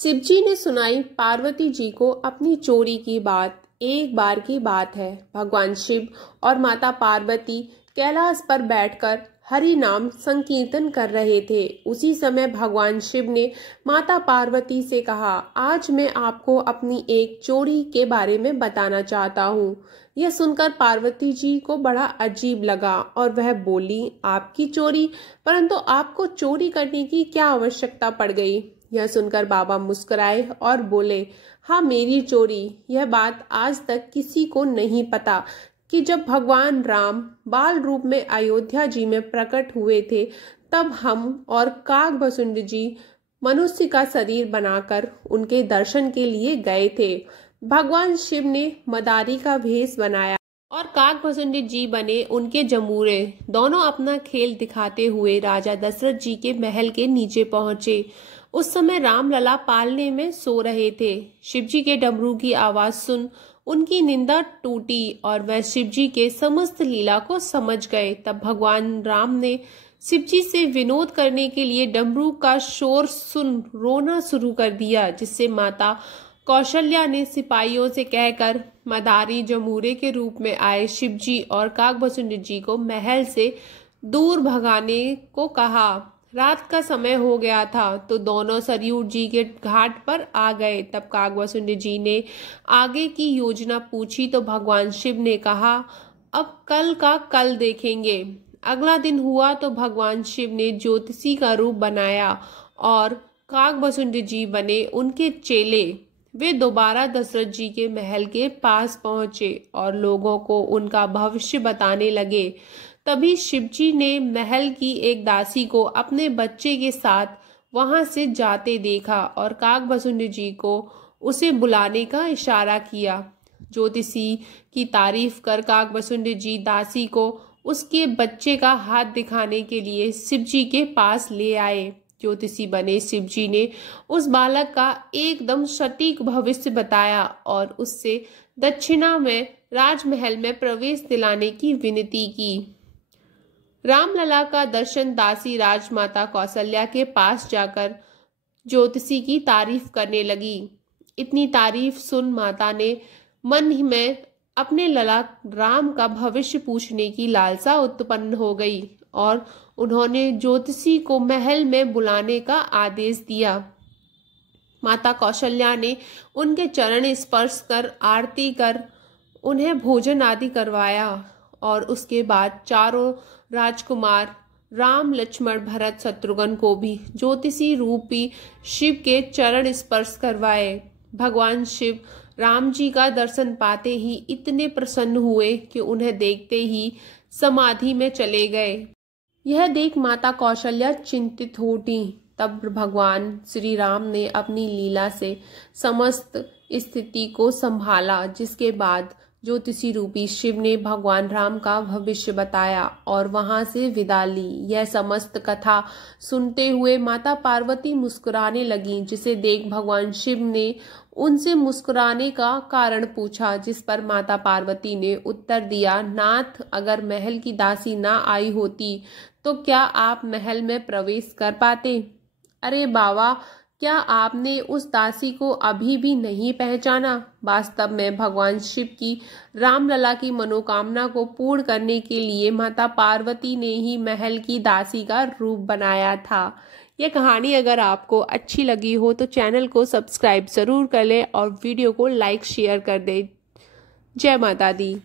शिवजी ने सुनाई पार्वती जी को अपनी चोरी की बात। एक बार की बात है, भगवान शिव और माता पार्वती कैलाश पर बैठकर हरि नाम संकीर्तन कर रहे थे। उसी समय भगवान शिव ने माता पार्वती से कहा, आज मैं आपको अपनी एक चोरी के बारे में बताना चाहता हूँ। यह सुनकर पार्वती जी को बड़ा अजीब लगा और वह बोली, आपकी चोरी? परंतु आपको चोरी करने की क्या आवश्यकता पड़ गई? यह सुनकर बाबा मुस्कुराए और बोले, हाँ, मेरी चोरी। यह बात आज तक किसी को नहीं पता कि जब भगवान राम बाल रूप में अयोध्या जी में प्रकट हुए थे, तब हम और काकभसुंड जी मनुष्य का शरीर बनाकर उनके दर्शन के लिए गए थे। भगवान शिव ने मदारी का भेष बनाया और काकभसुंड जी बने उनके जमूरे। दोनों अपना खेल दिखाते हुए राजा दशरथ जी के महल के नीचे पहुंचे। उस समय रामलला पालने में सो रहे थे। शिवजी के डमरू की आवाज सुन उनकी निंदा टूटी और वह शिवजी के समस्त लीला को समझ गए। तब भगवान राम ने शिवजी से विनोद करने के लिए डमरू का शोर सुन रोना शुरू कर दिया, जिससे माता कौशल्या ने सिपाहियों से कहकर मदारी जमूरे के रूप में आए शिवजी और काकभसुंड जी को महल से दूर भगाने को कहा। रात का समय हो गया था तो दोनों सरयू जी के घाट पर आ गए। तब काकभसुंड जी ने आगे की योजना पूछी तो भगवान शिव ने कहा, अब कल का कल देखेंगे। अगला दिन हुआ तो भगवान शिव ने ज्योतिषी का रूप बनाया और काकभसुंड जी बने उनके चेले। वे दोबारा दशरथ जी के महल के पास पहुंचे और लोगों को उनका भविष्य बताने लगे। तभी शिवजी ने महल की एक दासी को अपने बच्चे के साथ वहां से जाते देखा और काकभसुंड जी को उसे बुलाने का इशारा किया। ज्योतिषी की तारीफ कर काकभसुंड जी दासी को उसके बच्चे का हाथ दिखाने के लिए शिवजी के पास ले आए। ज्योतिषी बने शिवजी ने उस बालक का एकदम सटीक भविष्य बताया और उससे दक्षिणा में राजमहल में प्रवेश दिलाने की विनती की। रामलला का दर्शन दासी राजमाता कौशल्या के पास जाकर ज्योतिषी की तारीफ करने लगी। इतनी तारीफ सुन माता ने मन ही में अपने लला राम का भविष्य पूछने की लालसा उत्पन्न हो गई और उन्होंने ज्योतिषी को महल में बुलाने का आदेश दिया। माता कौशल्या ने उनके चरण स्पर्श कर आरती कर उन्हें भोजन आदि करवाया और उसके बाद चारों राजकुमार राम, लक्ष्मण, भरत, शत्रुघ्न को भी ज्योतिषी रूपी शिव के चरण स्पर्श करवाए। भगवान शिव राम जी का दर्शन पाते ही इतने प्रसन्न हुए कि उन्हें देखते ही समाधि में चले गए। यह देख माता कौशल्या चिंतित हो उठी। तब भगवान श्री राम ने अपनी लीला से समस्त स्थिति को संभाला, जिसके बाद ज्योतिषी रूपी शिव ने भगवान राम का भविष्य बताया और वहां से विदा ली। यह समस्त कथा सुनते हुए माता पार्वती मुस्कुराने लगी, जिसे देख भगवान शिव ने उनसे मुस्कुराने का कारण पूछा, जिस पर माता पार्वती ने उत्तर दिया, नाथ, अगर महल की दासी ना आई होती तो क्या आप महल में प्रवेश कर पाते? अरे बाबा, क्या आपने उस दासी को अभी भी नहीं पहचाना? वास्तव में भगवान शिव की रामलला की मनोकामना को पूर्ण करने के लिए माता पार्वती ने ही महल की दासी का रूप बनाया था। यह कहानी अगर आपको अच्छी लगी हो तो चैनल को सब्सक्राइब जरूर कर लें और वीडियो को लाइक शेयर कर दें। जय माता दी।